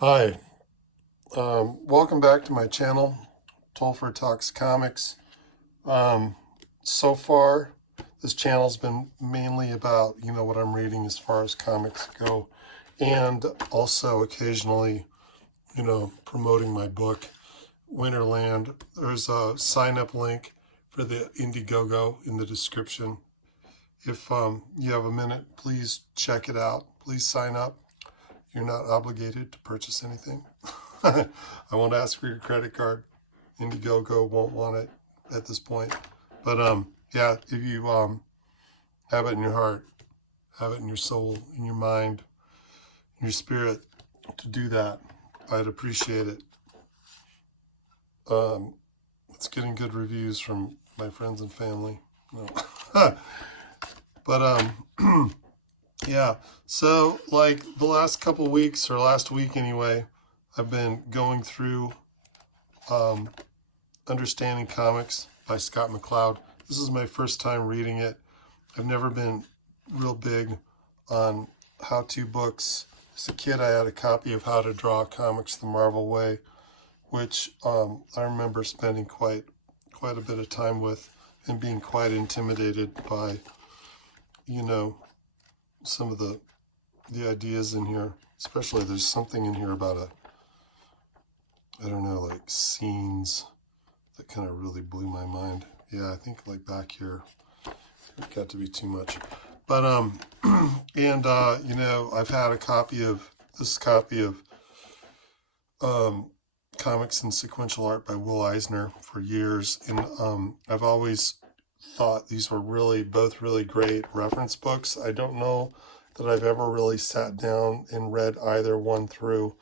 Hi, welcome back to my channel, Tolfer Talks Comics. Um, so far, this channel's been mainly about, what I'm reading as far as comics go, and also occasionally, promoting my book, Winterland. There's a sign-up link for the Indiegogo in the description. If you have a minute, please check it out. Please sign up. You're not obligated to purchase anything. I won't ask for your credit card. Indiegogo won't want it at this point. But yeah, if you have it in your heart, have it in your soul, in your mind, in your spirit to do that, I'd appreciate it. Um, it's getting good reviews from my friends and family. No. But yeah. So like the last couple weeks or last week anyway, I've been going through um, Understanding Comics by Scott McCloud. This is my first time reading it. I've never been real big on how-to books. As a kid, I had a copy of How to Draw Comics the Marvel Way, which I remember spending quite a bit of time with and being quite intimidated by, some of the ideas in here. Especially there's something in here about I don't know, like scenes that kind of really blew my mind. Yeah, I think like back here, it got to be too much. But and I've had a copy of Comics in Sequential Art by Will Eisner for years, and I've always thought these were both really great reference books. I don't know that I've ever really sat down and read either one through.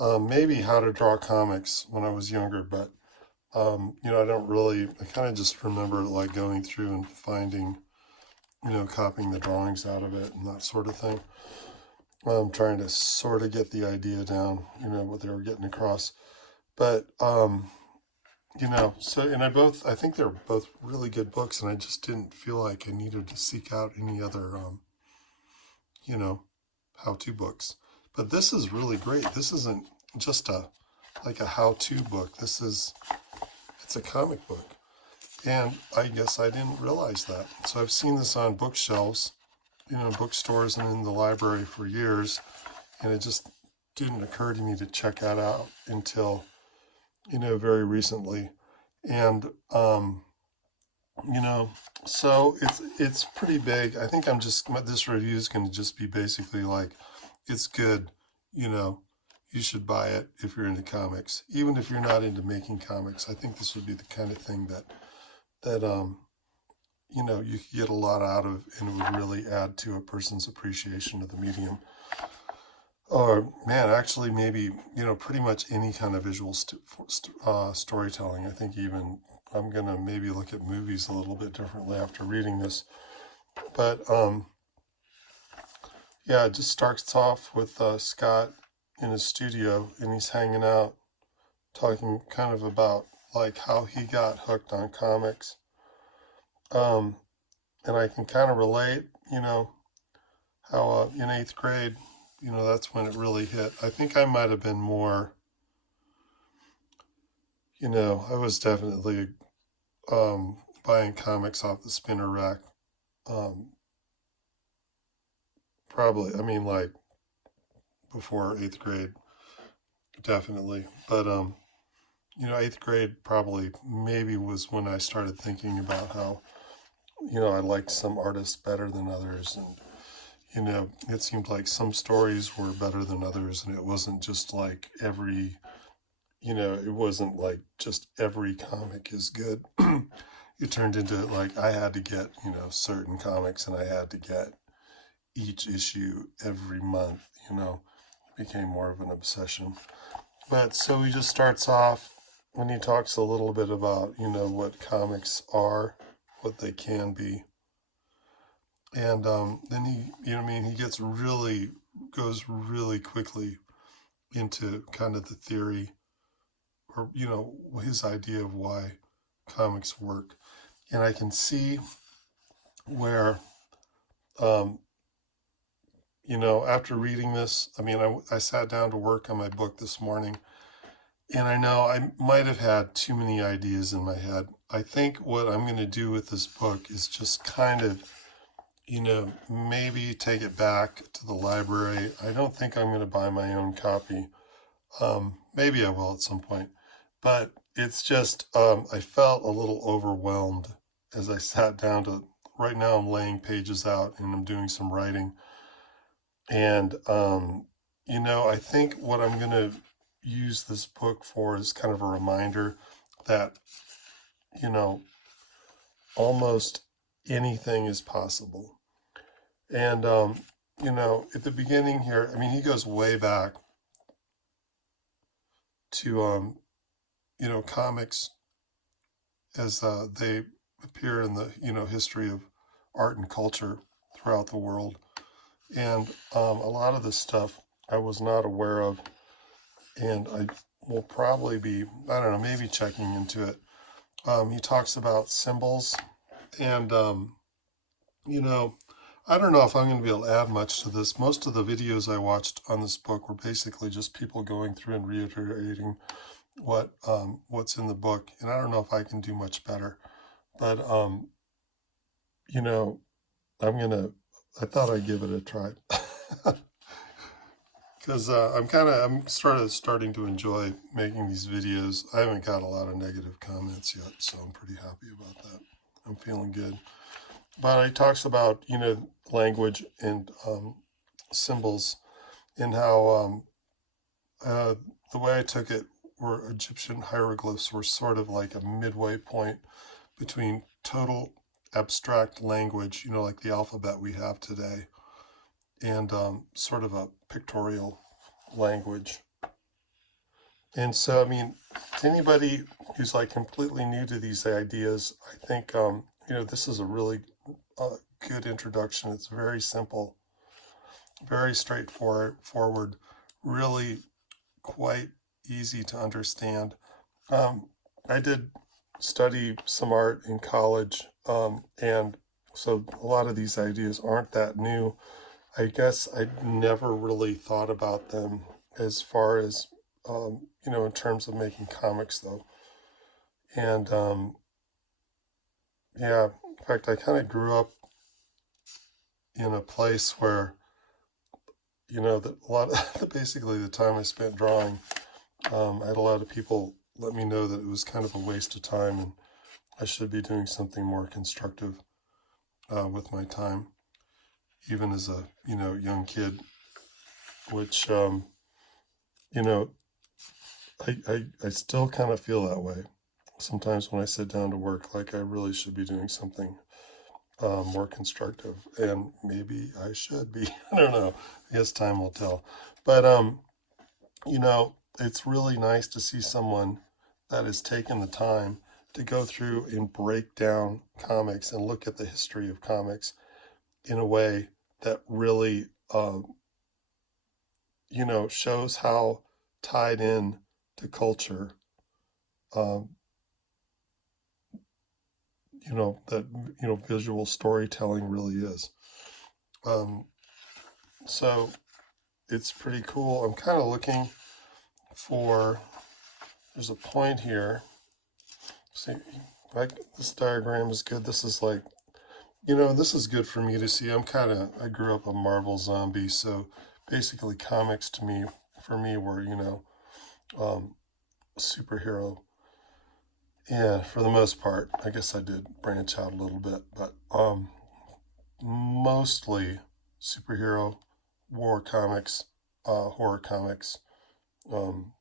Maybe How to Draw Comics when I was younger, but I kind of just remember like going through and finding, copying the drawings out of it and that sort of thing. Trying to sort of get the idea down, what they were getting across. But, and I think they're both really good books, and I just didn't feel like I needed to seek out any other, you know, how-to books. But this is really great. This isn't just like a how-to book. It's a comic book. And I guess I didn't realize that. So I've seen this on bookshelves, bookstores and in the library for years, and it just didn't occur to me to check that out until, very recently. And so it's pretty big. I think this review is going to just be basically like, it's good, you know, you should buy it if you're into comics. Even if you're not into making comics, I think this would be the kind of thing that you could get a lot out of, and it would really add to a person's appreciation of the medium. Or, man, actually, maybe, pretty much any kind of visual storytelling. I think even I'm going to maybe look at movies a little bit differently after reading this. But, yeah, it just starts off with Scott in his studio, and he's hanging out, talking kind of about like how he got hooked on comics. Um, and I can kind of relate, how in eighth grade, that's when it really hit. I think I might have been more, I was definitely buying comics off the spinner rack. Um, Probably, I mean, like before eighth grade, definitely. But, eighth grade probably maybe was when I started thinking about how, I liked some artists better than others. And, it seemed like some stories were better than others. And it wasn't just like it wasn't like just every comic is good. It turned into like I had to get, certain comics, and I had to get each issue every month, it became more of an obsession. But so he just starts off when he talks a little bit about, what comics are, what they can be. And then he goes really quickly into kind of the theory, or, his idea of why comics work. And I can see where, um, after reading this, I mean, I sat down to work on my book this morning, and I know I might have had too many ideas in my head. I think what I'm going to do with this book is just kind of, maybe take it back to the library. I don't think I'm going to buy my own copy. Maybe I will at some point. But it's just, I felt a little overwhelmed as I sat down to, right now I'm laying pages out and I'm doing some writing. And, I think what I'm going to use this book for is kind of a reminder that, you know, almost anything is possible. And, at the beginning here, I mean, he goes way back to, comics as they appear in the, history of art and culture throughout the world. And a lot of this stuff I was not aware of, and I will probably be, I don't know, maybe checking into it. He talks about symbols, and, I don't know if I'm going to be able to add much to this. Most of the videos I watched on this book were basically just people going through and reiterating what's in the book, and I don't know if I can do much better. But you know, I thought I'd give it a try because I'm starting to enjoy making these videos. I haven't got a lot of negative comments yet, so I'm pretty happy about that. I'm feeling good. But he talks about language and symbols, and how the way I took it were Egyptian hieroglyphs were sort of like a midway point between total abstract language, like the alphabet we have today, and sort of a pictorial language. And so, I mean, to anybody who's like completely new to these ideas, I think, this is a really good introduction. It's very simple, very straightforward, really quite easy to understand. I did study some art in college, and so a lot of these ideas aren't that new. I guess I never really thought about them as far as, in terms of making comics, though. And yeah, in fact, I kind of grew up in a place where, that a lot of, basically the time I spent drawing, I had a lot of people let me know that it was kind of a waste of time and I should be doing something more constructive with my time, even as a, young kid, which, I still kind of feel that way. Sometimes when I sit down to work, like I really should be doing something more constructive, and maybe I should be. I don't know. I guess time will tell. But, it's really nice to see someone that has taken the time to go through and break down comics and look at the history of comics in a way that really, shows how tied in to culture, um, that, visual storytelling really is. Um, so it's pretty cool. I'm kind of looking for, there's a point here. See, like this diagram is good. This is like, this is good for me to see. I grew up a Marvel zombie, so basically comics for me were, superhero. Yeah, for the most part. I guess I did branch out a little bit, but mostly superhero, war comics, horror comics. Um,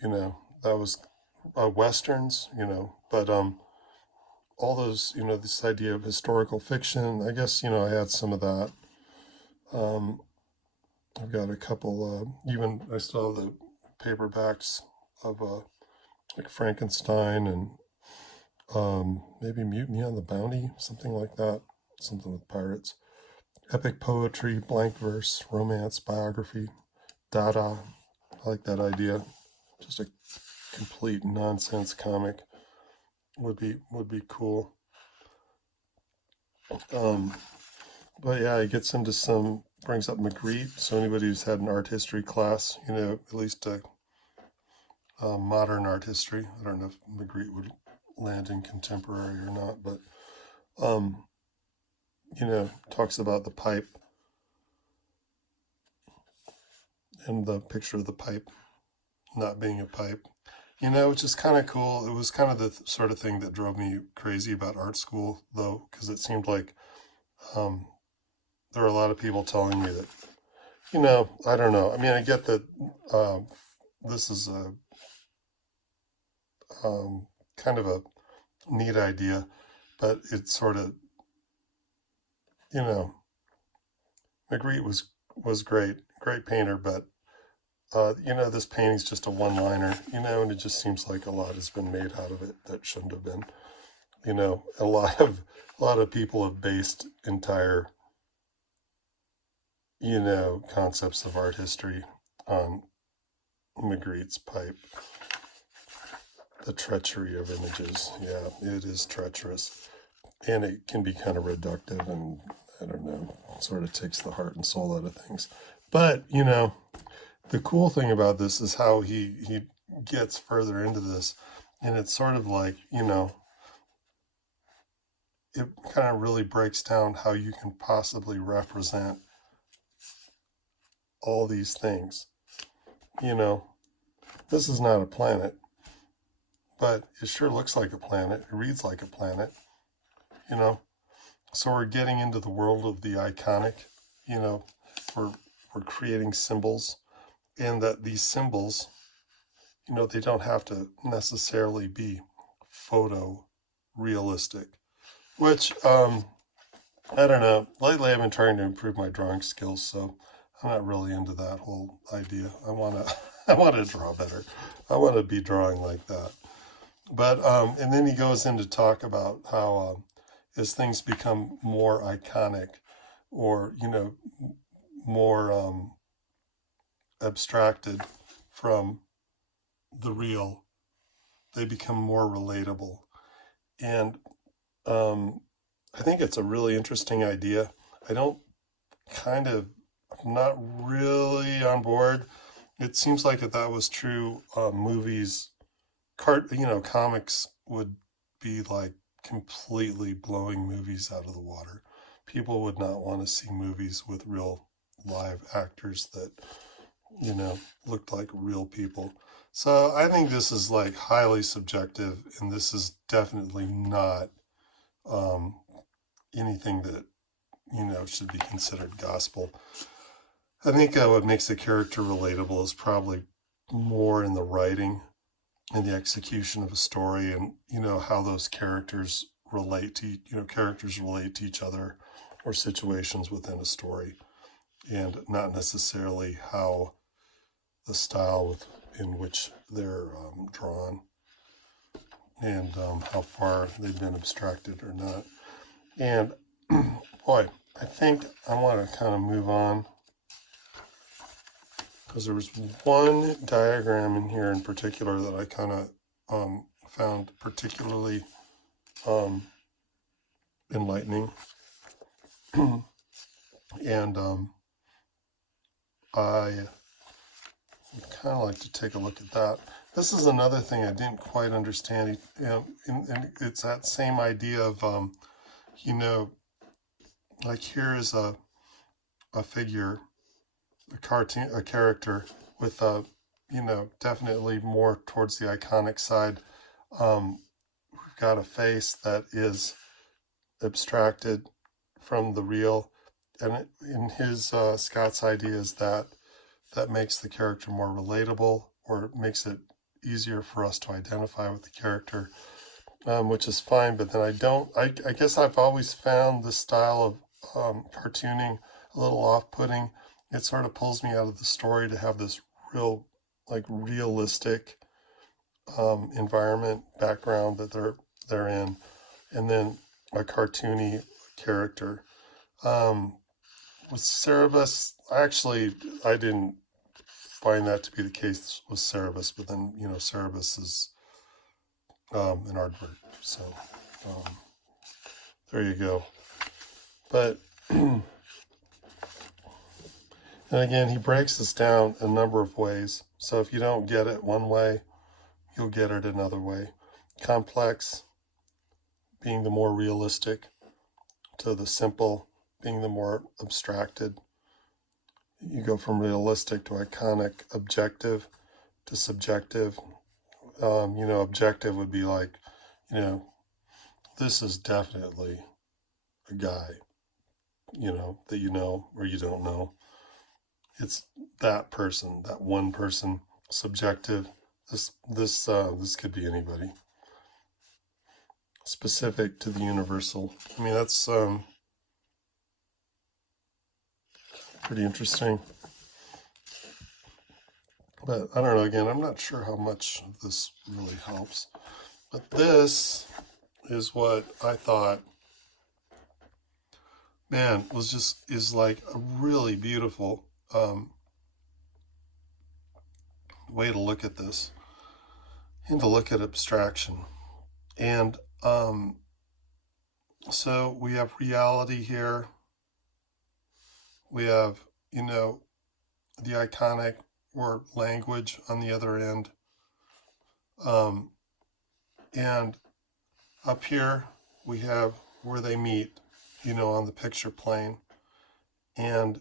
that was westerns, but all those, this idea of historical fiction, I guess, I had some of that. I've got a couple, even I still have the paperbacks of like Frankenstein and maybe Mutiny on the Bounty, something like that, something with pirates. Epic poetry, blank verse, romance, biography, Dada. I like that idea. Just a complete nonsense comic would be cool. But yeah, he gets into some, brings up Magritte. So anybody who's had an art history class, at least modern art history, I don't know if Magritte would land in contemporary or not, but um, talks about the pipe and the picture of the pipe not being a pipe. Which is kind of cool. It was kind of the sort of thing that drove me crazy about art school, though, because it seemed like um, there were a lot of people telling me that, I don't know. I mean, I get that this is a kind of a neat idea, but it's sort of, you know, Magritte was great painter, but this painting's just a one-liner, and it just seems like a lot has been made out of it that shouldn't have been. A lot of people have based entire, concepts of art history on Magritte's pipe. The treachery of images. Yeah, it is treacherous. And it can be kind of reductive and, I don't know, sort of takes the heart and soul out of things. But, the cool thing about this is how he gets further into this. And it's sort of like, it kind of really breaks down how you can possibly represent all these things. This is not a planet, but it sure looks like a planet. It reads like a planet, you know. So we're getting into the world of the iconic, you know. We're creating symbols, and that these symbols, they don't have to necessarily be photo realistic. Which I don't know. Lately, I've been trying to improve my drawing skills, so I'm not really into that whole idea. I wanna I want to draw better. I want to be drawing like that. But and then he goes in to talk about how as things become more iconic, or more abstracted from the real, they become more relatable. And I think it's a really interesting idea. I don't kind of, I'm not really on board. It seems like if that was true, movies, comics would be like completely blowing movies out of the water. People would not want to see movies with real live actors that, looked like real people. So I think this is like highly subjective, and this is definitely not um, anything that, should be considered gospel. I think what makes a character relatable is probably more in the writing and the execution of a story, and how those characters relate to each other or situations within a story, and not necessarily how the style in which they're drawn, and how far they've been abstracted or not. And boy, I think I want to kind of move on, because there was one diagram in here in particular that I kind of found particularly enlightening. And I would kind of like to take a look at that. This is another thing I didn't quite understand. And it's that same idea of, like here is a figure, a character with a, definitely more towards the iconic side. We've got a face that is abstracted from the real, and in his Scott's idea is that makes the character more relatable, or makes it easier for us to identify with the character, which is fine. But then I guess I've always found this style of cartooning a little off-putting. It sort of pulls me out of the story to have this realistic environment background that they're in, and then a cartoony character. With Cerebus, actually, I didn't find that to be the case with Cerebus, but then, Cerebus is an aardvark, so there you go. But And again, he breaks this down a number of ways. So if you don't get it one way, you'll get it another way. Complex being the more realistic, to the simple being the more abstracted. You go from realistic to iconic, objective to subjective. Objective would be like, this is definitely a guy, that you know or you don't know. It's that person, that one person. Subjective, this could be anybody. Specific to the universal. I mean, that's pretty interesting. But I don't know, again, I'm not sure how much this really helps. But this is what I thought, man, is like a really beautiful way to look at this and to look at abstraction. And so we have reality here. We have, the iconic or language on the other end. And up here we have where they meet, on the picture plane. And,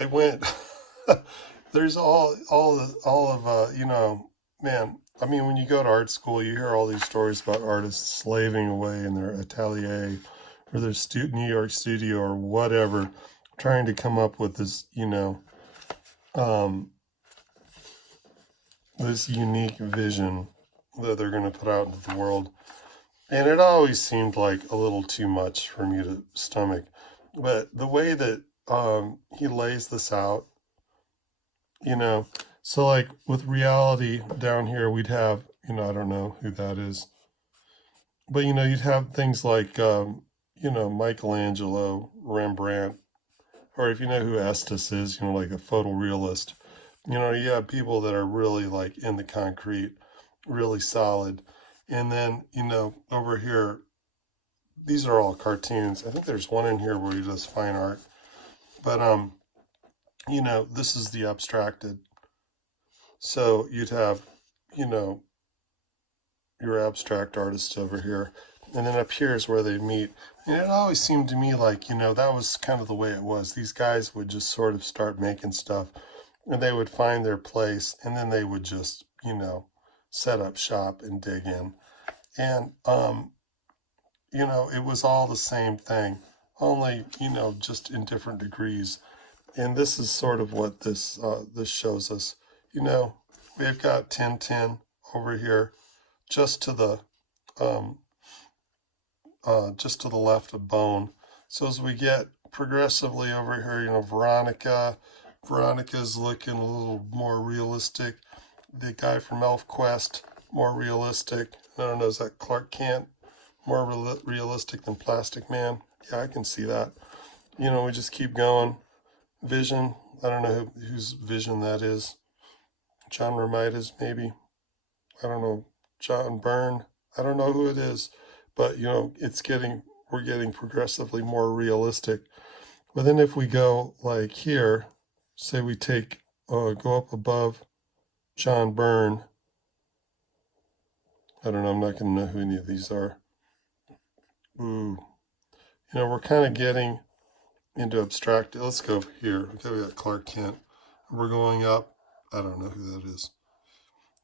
I went, there's all of, man, I mean, when you go to art school, you hear all these stories about artists slaving away in their atelier or their New York studio or whatever, trying to come up with this, this unique vision that they're going to put out into the world. And it always seemed like a little too much for me to stomach. But the way that he lays this out, so like with reality down here, we'd have, I don't know who that is, but, you'd have things like, Michelangelo, Rembrandt, or if you know who Estes is, like a photorealist, you have people that are really like in the concrete, really solid. And then, over here, these are all cartoons. I think there's one in here where he does fine art. But, this is the abstracted. So you'd have, your abstract artist over here. And then up here is where they meet. And it always seemed to me like, that was kind of the way it was. These guys would just sort of start making stuff and they would find their place and then they would just, set up shop and dig in. And, it was all the same thing, only, just in different degrees. And this is sort of what this shows us. We've got Tintin over here, just to the left of Bone. So as we get progressively over here, Veronica's looking a little more realistic. The guy from ElfQuest, more realistic. I don't know, is that Clark Kent? More realistic than Plastic Man? Yeah, I can see that. We just keep going. Vision, I don't know whose vision that is. John Romita's, maybe. I don't know. John Byrne, I don't know who it is. But, we're getting progressively more realistic. But then if we go like here, say we go up above John Byrne. I don't know, I'm not going to know who any of these are. Ooh. We're kind of getting into abstract. Let's go here. Okay, we got Clark Kent. We're going up. I don't know who that is.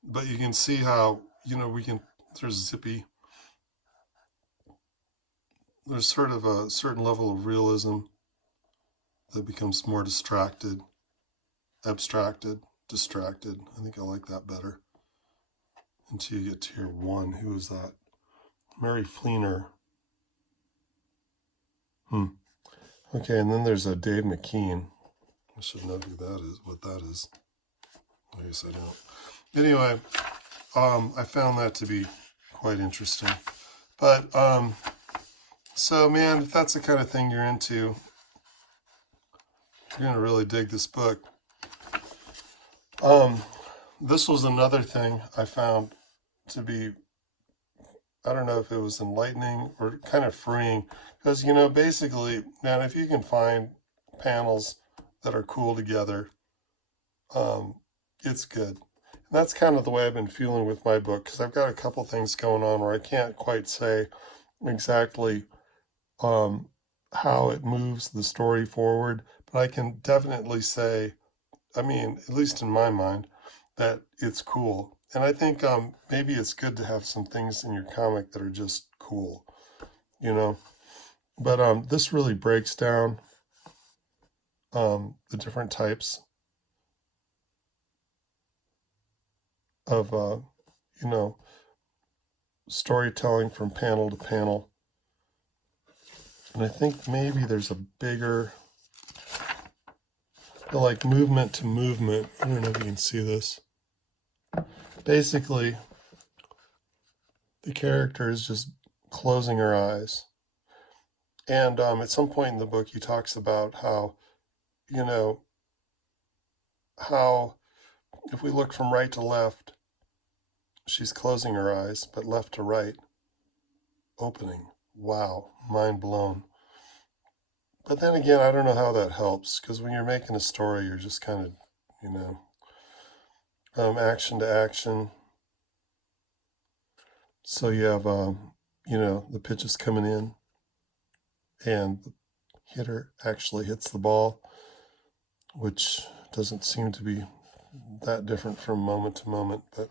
But you can see how, there's Zippy. There's sort of a certain level of realism that becomes more abstracted, distracted. I think I like that better. Until you get to here one. Who is that? Mary Fleener. Okay, and then there's a Dave McKean. I should know who that is, what that is. I guess I don't. Anyway, I found that to be quite interesting. But, so man, if that's the kind of thing you're into, you're going to really dig this book. This was another thing I found to be I don't know if it was enlightening or kind of freeing, because, basically, man, if you can find panels that are cool together, um, it's good. And that's kind of the way I've been feeling with my book, because I've got a couple things going on where I can't quite say exactly um, how it moves the story forward, but I can definitely say, I mean, at least in my mind, that it's cool. And I think maybe it's good to have some things in your comic that are just cool, you know. But this really breaks down the different types of, you know, storytelling from panel to panel. And I think maybe there's a bigger, like movement to movement. I don't know if you can see this. Basically, the character is just closing her eyes. And at some point in the book, he talks about how, you know, how if we look from right to left, she's closing her eyes, but left to right, opening. Wow, mind blown. But then again, I don't know how that helps, because when you're making a story, you're just kind of, you know, action to action. So you have, the pitches coming in, and the hitter actually hits the ball, which doesn't seem to be that different from moment to moment. But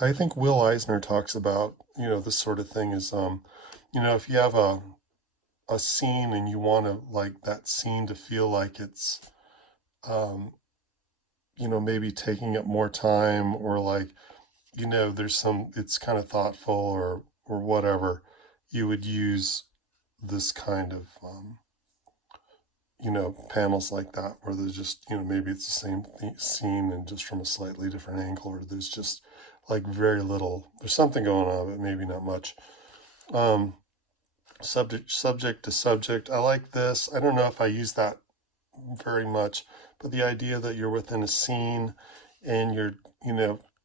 I think Will Eisner talks about, this sort of thing is, if you have a scene and you want to like that scene to feel like it's, maybe taking up more time, or like, it's kind of thoughtful, or whatever, you would use this kind of, panels like that, where there's just, maybe it's the same scene and just from a slightly different angle, or there's just like very little, there's something going on, but maybe not much. Subject to subject. I like this. I don't know if I use that very much, but the idea that you're within a scene and you're,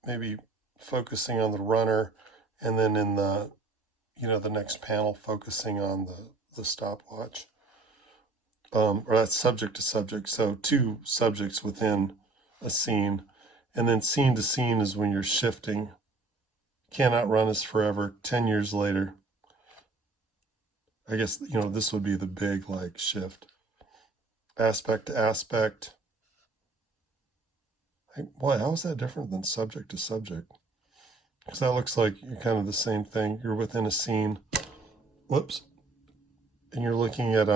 maybe focusing on the runner, and then in the, the next panel focusing on the stopwatch. Or that's subject to subject. So two subjects within a scene. And then scene to scene is when you're shifting. Cannot run us forever. 10 years later. I guess, this would be the big like shift. Aspect to aspect. Boy, how is that different than subject to subject? Because that looks like you're kind of the same thing. You're within a scene. Whoops. And you're looking at,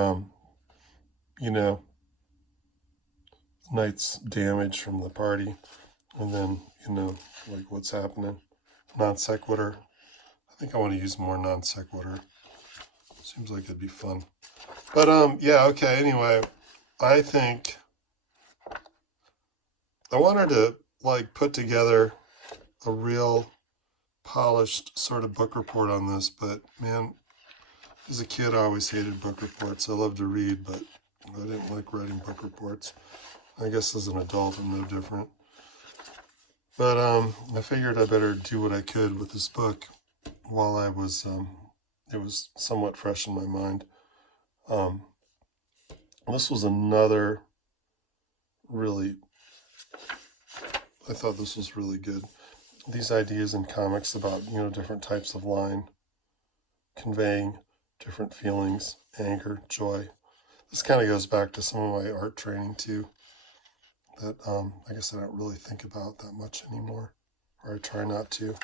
night's damage from the party. And then, like what's happening. Non sequitur. I think I want to use more non sequitur. Seems like it'd be fun. But, yeah, okay, anyway. I think I wanted to, like, put together a real polished sort of book report on this, but, man, as a kid, I always hated book reports. I love to read, but I didn't like writing book reports. I guess as an adult, I'm no different. But I figured I better do what I could with this book while I was, it was somewhat fresh in my mind. This was another really, I thought this was really good. These ideas in comics about, different types of line, conveying different feelings, anger, joy. This kind of goes back to some of my art training too, that I guess I don't really think about that much anymore, or I try not to.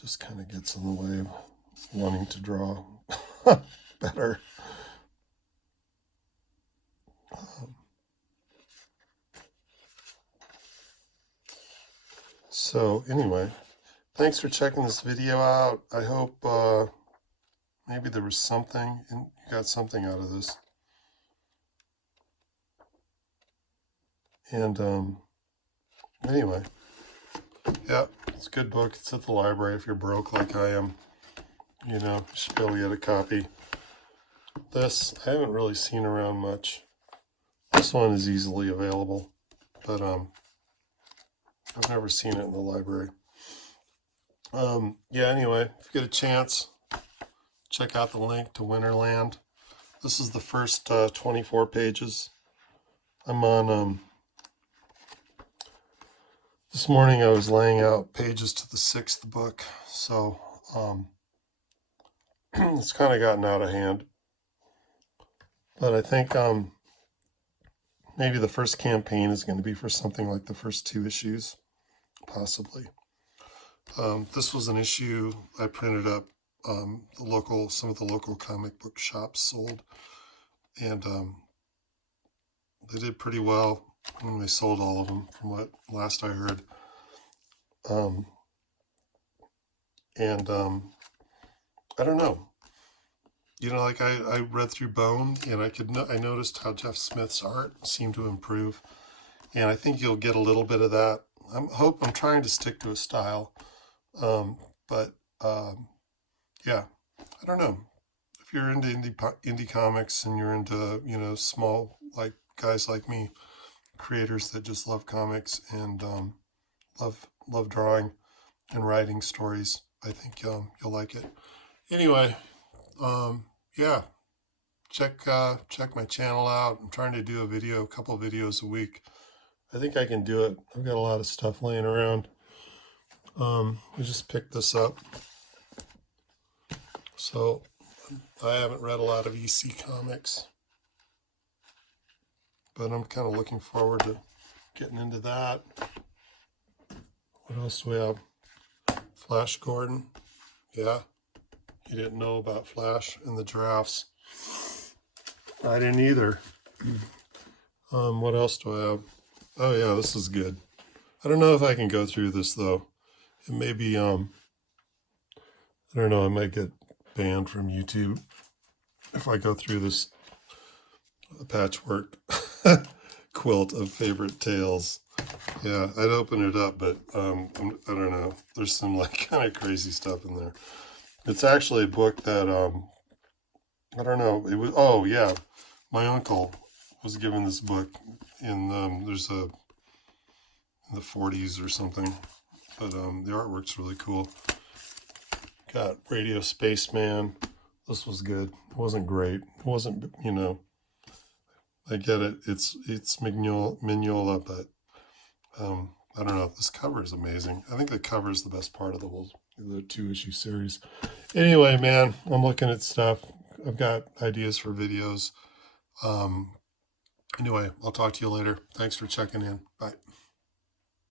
Just kind of gets in the way of wanting to draw better. So anyway, thanks for checking this video out. I hope maybe there was something, and you got something out of this. And anyway, yeah, it's a good book. It's at the library if you're broke like I am. You should be able to get a copy. This, I haven't really seen around much. This one is easily available. But I've never seen it in the library. Yeah, anyway, if you get a chance, check out the link to Winterland. This is the first 24 pages. I'm on, this morning I was laying out pages to the 6th book, so it's kind of gotten out of hand. But I think maybe the first campaign is going to be for something like the first 2 issues, possibly. This was an issue I printed up. Some of the local comic book shops sold, and they did pretty well when they sold all of them, from what last I heard. I don't know. You know, like I read through Bone, and I noticed how Jeff Smith's art seemed to improve, and I think you'll get a little bit of that. I'm trying to stick to a style, but yeah, I don't know. If you're into indie comics and you're into, you know, small, like guys like me, creators that just love comics and love drawing and writing stories, I think you'll like it. Anyway, yeah, check my channel out. I'm trying to do a couple of videos a week. I think I can do it. I've got a lot of stuff laying around. I just picked this up. So I haven't read a lot of EC comics, but I'm kind of looking forward to getting into that. What else do we have? Flash Gordon. Yeah, you didn't know about Flash and the giraffes. I didn't either. What else do I have? Oh yeah, this is good. I don't know if I can go through this though. It may be, I don't know, I might get banned from YouTube if I go through this patchwork quilt of favorite tales. Yeah, I'd open it up, but I don't know. There's some like kind of crazy stuff in there. It's actually a book that I don't know. It was, oh yeah, my uncle was given this book in there's in the 40s or something, but the artwork's really cool. Got Radio Spaceman. This was good. It wasn't great. It wasn't, you know, I get it. It's Mignola, but I don't know. This cover is amazing. I think the cover is the best part of the 2-issue series. Anyway, man, I'm looking at stuff. I've got ideas for videos. Anyway, I'll talk to you later. Thanks for checking in. Bye.